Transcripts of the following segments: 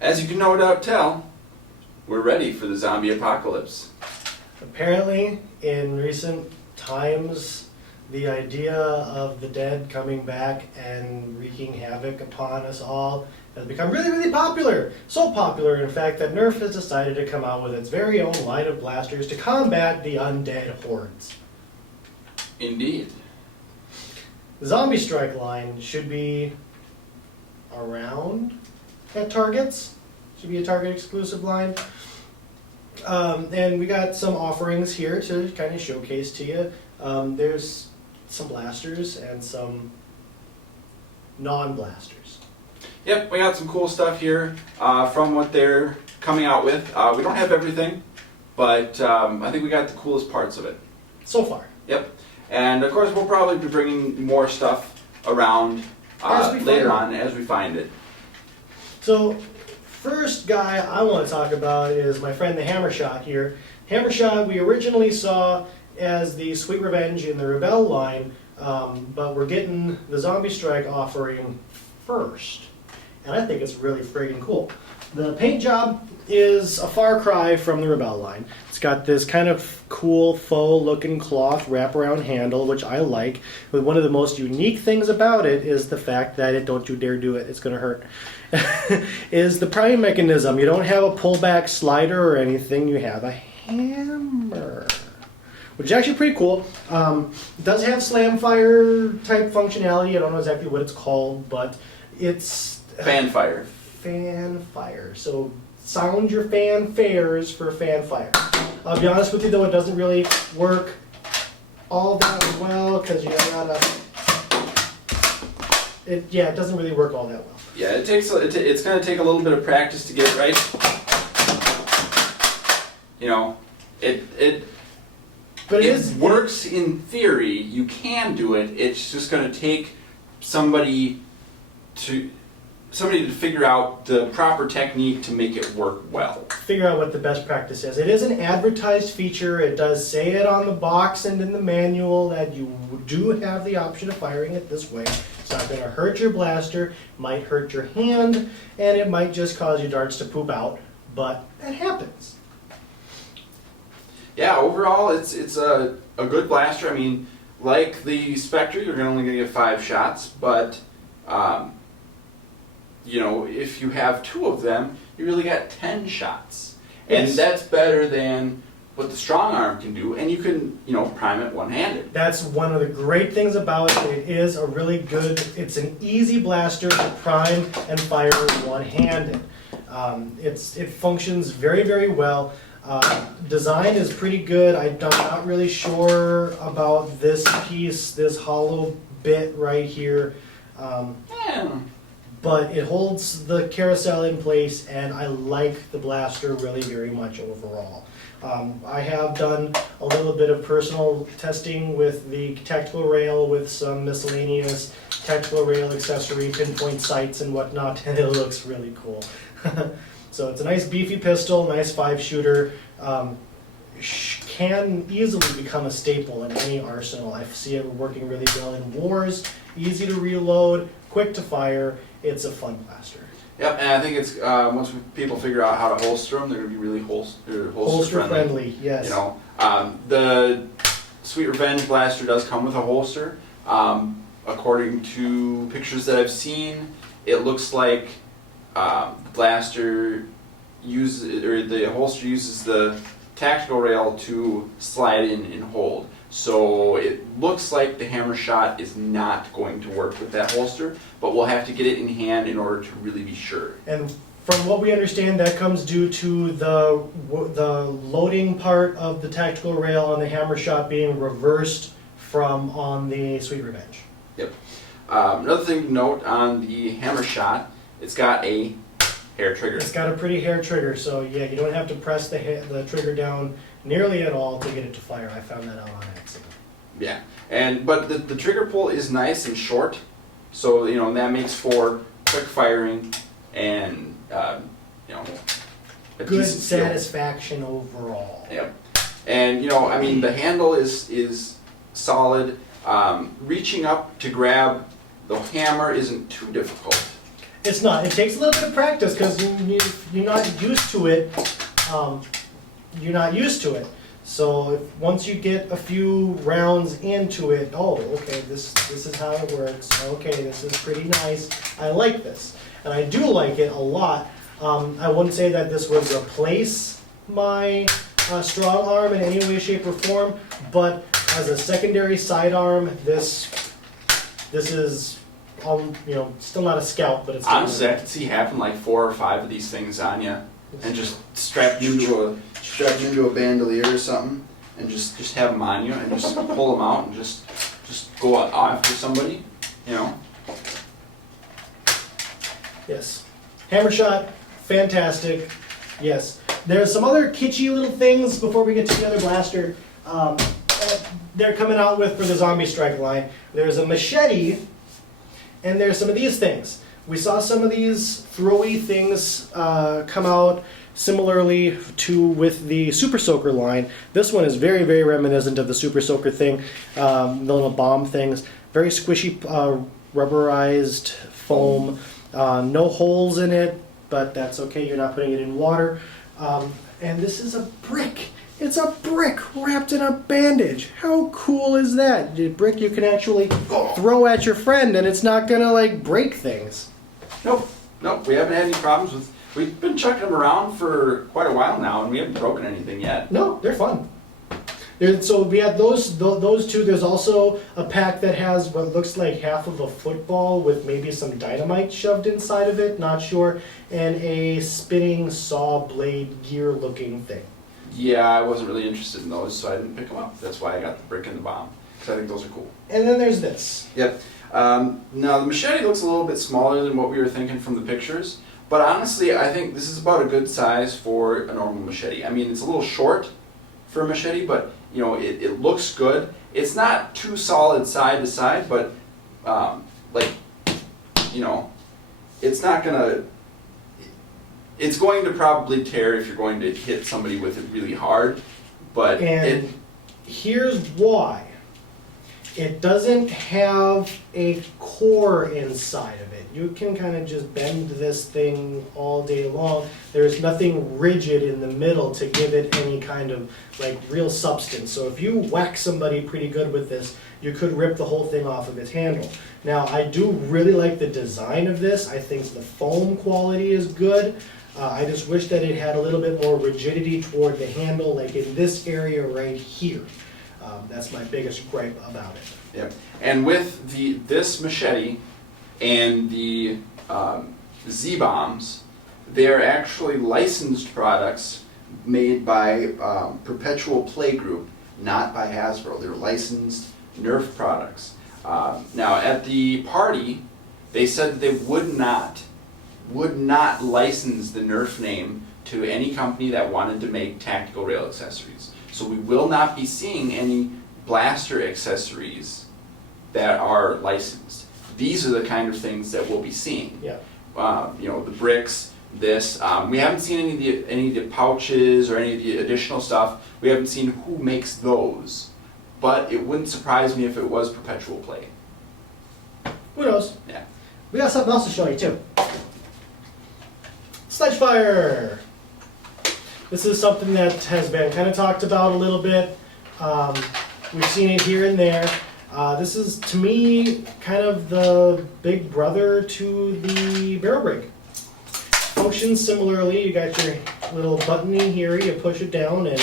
As you can no doubt tell, we're ready for the zombie apocalypse. Apparently, in recent times, the idea of the dead coming back and wreaking havoc upon us all has become really, really popular. So popular, in fact, that Nerf has decided to come out with its very own line of blasters to combat the undead hordes. Indeed. The ZombieStrike line should be around at Targets. Should be a Target exclusive line. And we got some offerings here to kind of showcase to you. There's some blasters and some non-blasters. Yep, we got some cool stuff here from what they're coming out with. We don't have everything, but I think we got the coolest parts of it. So far. Yep. And of course we'll probably be bringing more stuff around later on as we find it. So, first guy I want to talk about is my friend the Hammershot here. Hammershot we originally saw as the Sweet Revenge in the Rebel line, but we're getting the ZombieStrike offering first. And I think it's really friggin' cool. The paint job is a far cry from the Rebel line. It's got this kind of cool faux looking cloth wraparound handle, which I like. But one of the most unique things about it is the fact that don't you dare do it, it's going to hurt, is the priming mechanism. You don't have a pullback slider or anything, you have a hammer, which is actually pretty cool. It does have Sledgefire type functionality. I don't know exactly what it's called, but it's Fanfire. Fanfire. So sound your fanfares for fanfire. I'll be honest with you though, it doesn't really work all that well because you gotta. It doesn't really work all that well. Yeah, it's going to take a little bit of practice to get it right. You know, it works in theory. You can do it. It's just going to take somebody to figure out the proper technique to make it work well. Figure out what the best practice is. It is an advertised feature. It does say it on the box and in the manual that you do have the option of firing it this way. It's not going to hurt your blaster, might hurt your hand, and it might just cause your darts to poop out, but it happens. Yeah, overall it's a good blaster. I mean, like the Spectre, you're only going to get 5 shots, but you know, if you have 2 of them, you really got 10 shots. And that's better than what the strong arm can do, and you can, you know, prime it one-handed. That's one of the great things about it. It is a really good, it's an easy blaster to prime and fire one-handed. It functions very, very well. Design is pretty good. I'm not really sure about this piece, this hollow bit right here. But it holds the carousel in place, and I like the blaster really very much overall. I have done a little bit of personal testing with the tactical rail with some miscellaneous tactical rail accessory, pinpoint sights and whatnot, and it looks really cool. So it's a nice beefy pistol, nice 5-shooter. Can easily become a staple in any arsenal. I see it working really well in wars, easy to reload, quick to fire. It's a fun blaster. Yep, and I think it's once people figure out how to holster them, they're going to be really holster friendly. Yes. You know, the Sweet Revenge blaster does come with a holster. According to pictures that I've seen, it looks like the blaster the holster uses the tactical rail to slide in and hold. So it looks like the Hammershot is not going to work with that holster, but we'll have to get it in hand in order to really be sure. And from what we understand, that comes due to the loading part of the tactical rail on the Hammershot being reversed from on the Sweet Revenge. Yep. Another thing to note on the Hammershot, it's got a hair trigger. It's got a pretty hair trigger, so yeah, you don't have to press the trigger down nearly at all to get it to fire. I found that out on accident. Yeah, but the trigger pull is nice and short, so you know that makes for quick firing and you know a good decent feel. Satisfaction overall. Yep, and you know I mean the handle is solid. Reaching up to grab the hammer isn't too difficult. It's not. It takes a little bit of practice because you're not used to it. You're not used to it. So once you get a few rounds into it, oh, okay, this is how it works. Okay, this is pretty nice. I like this, and I do like it a lot. I wouldn't say that this would replace my strong arm in any way, shape, or form, but as a secondary sidearm, this is, still not a scalp, but it's honestly, I could see having like 4 or 5 of these things on you, and just strap you into a bandolier or something, and just have them on you, and just pull them out, and just go after somebody, Yes. Hammershot, fantastic. Yes. There's some other kitschy little things before we get to the other blaster. They're coming out with for the ZombieStrike line. There's a Machete, and there's some of these things. We saw some of these throwy things come out similarly to with the Super Soaker line. This one is very, very reminiscent of the Super Soaker thing, the little bomb things. Very squishy, rubberized foam. No holes in it, but that's okay. You're not putting it in water. And this is a brick. It's a brick wrapped in a bandage. How cool is that? A brick you can actually throw at your friend and it's not gonna like break things. Nope. We haven't had any problems with. We've been chucking them around for quite a while now, and we haven't broken anything yet. No, they're fun. So we have those two. There's also a pack that has what looks like half of a football with maybe some dynamite shoved inside of it, not sure, and a spinning saw blade gear looking thing. Yeah, I wasn't really interested in those, so I didn't pick them up. That's why I got the brick and the bomb, because I think those are cool. And then there's this. Yep. Now, the Machete looks a little bit smaller than what we were thinking from the pictures, but honestly, I think this is about a good size for a normal machete. I mean, it's a little short for a machete, but it looks good. It's not too solid side to side, but it's not gonna. It's going to probably tear if you're going to hit somebody with it really hard, but here's why. It doesn't have a core inside of it. You can kind of just bend this thing all day long. There's nothing rigid in the middle to give it any kind of real substance. So if you whack somebody pretty good with this, you could rip the whole thing off of its handle. Now, I do really like the design of this. I think the foam quality is good. I just wish that it had a little bit more rigidity toward the handle, like in this area right here. That's my biggest gripe about it. Yeah, and with this machete and the Z-bombs, they're actually licensed products made by Perpetual Play Group, not by Hasbro. They're licensed Nerf products. Now, at the party, they said that they would not license the Nerf name to any company that wanted to make tactical rail accessories. So we will not be seeing any blaster accessories that are licensed. These are the kind of things that we'll be seeing. Yeah. The bricks, this. We haven't seen any of the pouches or any of the additional stuff. We haven't seen who makes those. But it wouldn't surprise me if it was Perpetual Play. Who knows? Yeah. We got something else to show you too. Sledgefire! This is something that has been kind of talked about a little bit. We've seen it here and there. This is, to me, kind of the big brother to the barrel brake. Functions similarly. You got your little button in here. You push it down and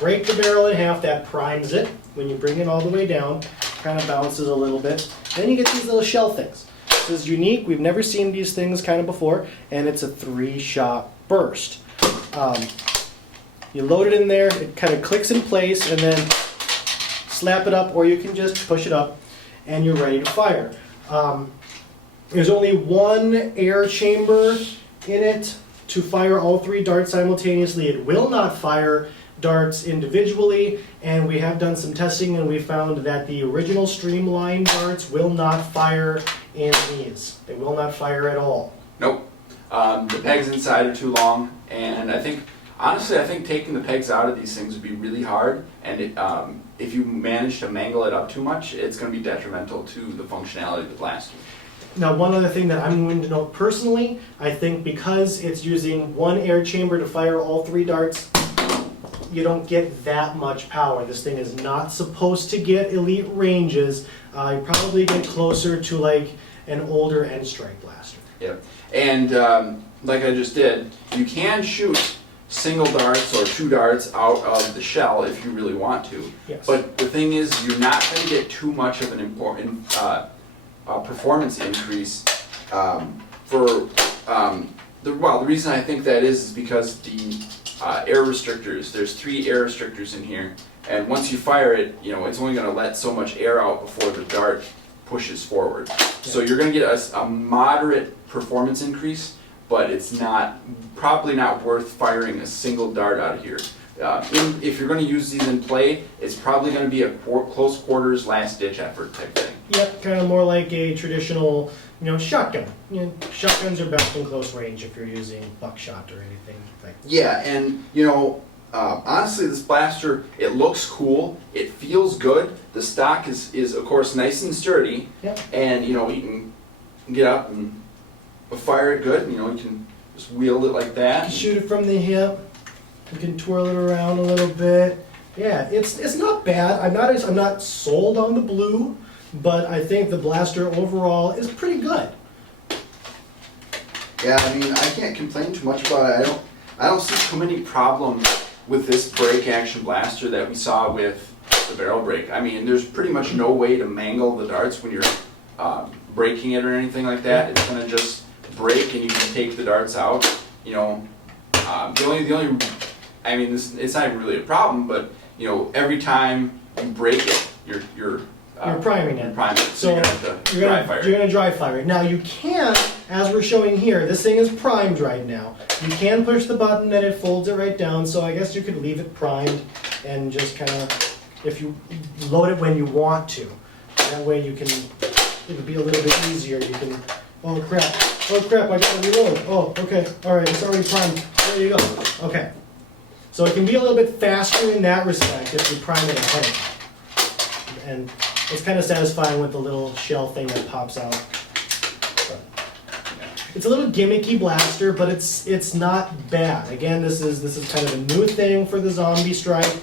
break the barrel in half. That primes it. When you bring it all the way down, kind of bounces a little bit. Then you get these little shell things. This is unique. We've never seen these things kind of before, and it's a 3-shot burst. You load it in there, it kind of clicks in place, and then slap it up, or you can just push it up, and you're ready to fire. There's only one air chamber in it to fire all 3 darts simultaneously. It will not fire darts individually, and we have done some testing, and we found that the original Streamline darts will not fire in these. They will not fire at all. Nope. The pegs inside are too long, and honestly, I think taking the pegs out of these things would be really hard, and if you manage to mangle it up too much, it's going to be detrimental to the functionality of the blaster. Now, one other thing that I'm going to note personally, I think because it's using one air chamber to fire all 3 darts, you don't get that much power. This thing is not supposed to get elite ranges. You probably get closer to like an older end strike blaster. Yep. And like I just did, you can shoot single darts or 2 darts out of the shell if you really want to. Yes. But the thing is, you're not going to get too much of an important performance increase the reason I think that is because the air restrictors, there's 3 air restrictors in here, and once you fire it, it's only going to let so much air out before the dart pushes forward. Yeah. So you're going to get a moderate performance increase, but it's probably not worth firing a single dart out of here. If you're going to use these in play, it's probably going to be a close quarters, last ditch effort type thing. Yep, kind of more like a traditional, shotgun. Shotguns are best in close range if you're using buckshot or anything like that. Yeah, and honestly, this blaster, it looks cool, it feels good. The stock is of course nice and sturdy. Yep. And you can get up and fire it good. You can just wield it like that. You can shoot it from the hip. You can twirl it around a little bit. Yeah, it's not bad. I'm not sold on the blue, but I think the blaster overall is pretty good. Yeah, I can't complain too much about it. I don't see too many problems with this break action blaster that we saw with the barrel break. There's pretty much no way to mangle the darts when you're breaking it or anything like that. It's gonna just break and you can take the darts out. It's not really a problem, but every time you break it, you're priming it. So you're gonna dry fire it. Now you can, as we're showing here, this thing is primed right now. You can push the button and it folds it right down, so I guess you could leave it primed and just kind of, if you load it when you want to. That way it'll be a little bit easier. You can, oh crap, I gotta reload. Oh, okay, alright, it's already primed. There you go. Okay. So it can be a little bit faster in that respect if you prime it ahead. And it's kind of satisfying with the little shell thing that pops out. But it's a little gimmicky blaster, but it's not bad. Again, this is kind of a new thing for the ZombieStrike.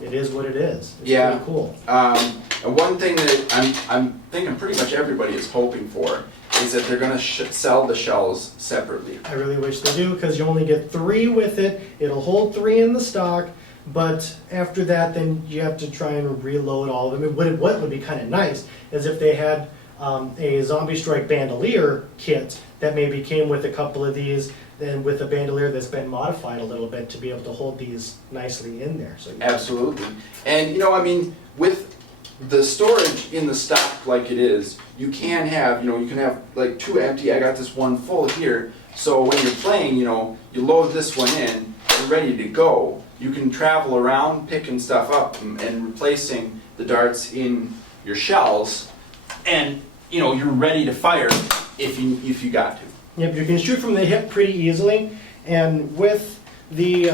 It is what it is. It's pretty cool. And one thing that I'm thinking pretty much everybody is hoping for is that they're going to sell the shells separately. I really wish they do, because you only get 3 with it. It'll hold 3 in the stock, but after that, then you have to try and reload all of them. What would be kind of nice is if they had a ZombieStrike bandolier kit that maybe came with a couple of these, and with a bandolier that's been modified a little bit to be able to hold these nicely in there. So absolutely. And with the storage in the stock like it is, you can have like 2 empty. I got this one full here. So when you're playing, you load this one in, you're ready to go. You can travel around picking stuff up and replacing the darts in your shells, and you're ready to fire if you got to. Yep, you can shoot from the hip pretty easily, and with the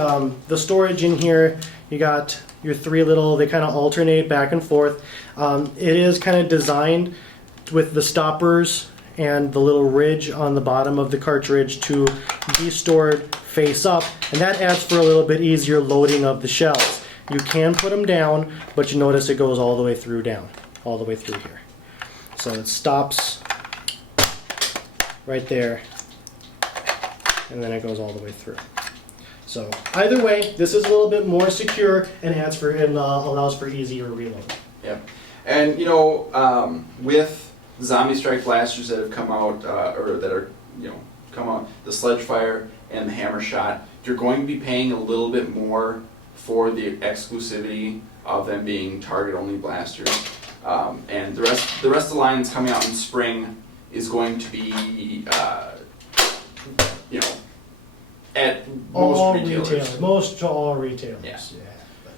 storage in here, you got your 3 little, they kind of alternate back and forth. It is kind of designed with the stoppers and the little ridge on the bottom of the cartridge to be stored face up, and that adds for a little bit easier loading of the shells. You can put them down, but you notice it goes all the way through down, all the way through here. So it stops right there, and then it goes all the way through. So either way, this is a little bit more secure and allows for easier reload. Yep. And with the ZombieStrike blasters that have come out, or that are come out, the Sledgefire and the Hammershot, you're going to be paying a little bit more for the exclusivity of them being target-only blasters. And the rest of the line that's coming out in spring is going to be, at most retailers. Most to all retailers. Yeah.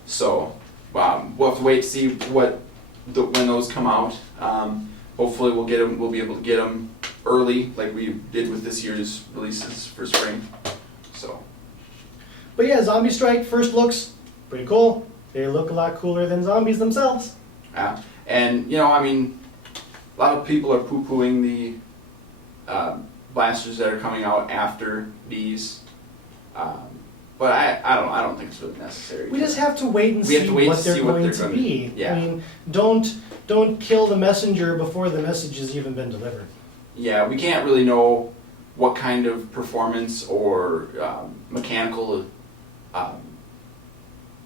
So we'll have to wait to see when those come out. Hopefully we'll get them. We'll be able to get them early, like we did with this year's releases for spring. So. But yeah, ZombieStrike first looks pretty cool. They look a lot cooler than zombies themselves. Yeah, and a lot of people are poo-pooing the blasters that are coming out after these. But I don't think it's really necessary. We just have to wait and We see have to wait what to they're see what going they're to gonna be. be. Yeah. I mean, don't kill the messenger before the message has even been delivered. Yeah, we can't really know what kind of performance or mechanical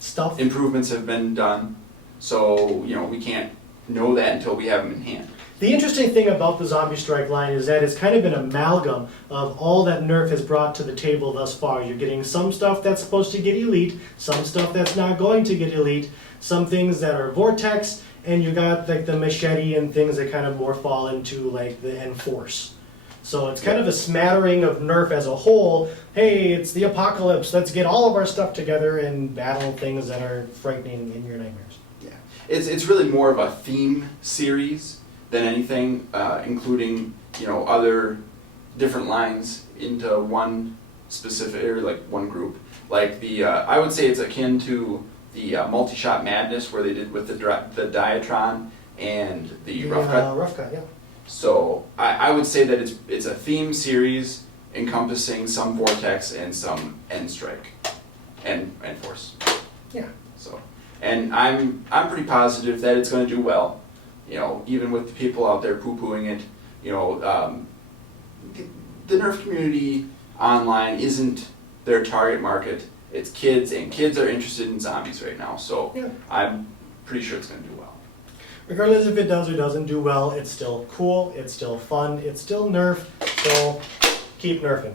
Stuff. improvements have been done. So, we can't know that until we have them in hand. The interesting thing about the ZombieStrike line is that it's kind of an amalgam of all that Nerf has brought to the table thus far. You're getting some stuff that's supposed to get elite, some stuff that's not going to get elite, some things that are vortex, and you got like the machete and things that kind of more fall into like the enforce. So it's kind of a smattering of Nerf as a whole. Hey, it's the apocalypse. Let's get all of our stuff together and battle things that are frightening in your nightmares. Yeah, it's really more of a theme series than anything, including other different lines into one specific or like one group. Like the I would say it's akin to the multi-shot madness where they did with the Diatron and the rough cut. Rough cut, yeah. So I would say that it's a theme series encompassing some vortex and some end strike and force. Yeah. So, and I'm pretty positive that it's going to do well. Even with the people out there poo-pooing it, the Nerf community online isn't their target market. It's kids, and kids are interested in zombies right now. So Yeah. I'm pretty sure it's going to do well. Regardless if it does or doesn't do well, it's still cool, it's still fun, it's still Nerf, so keep nerfing.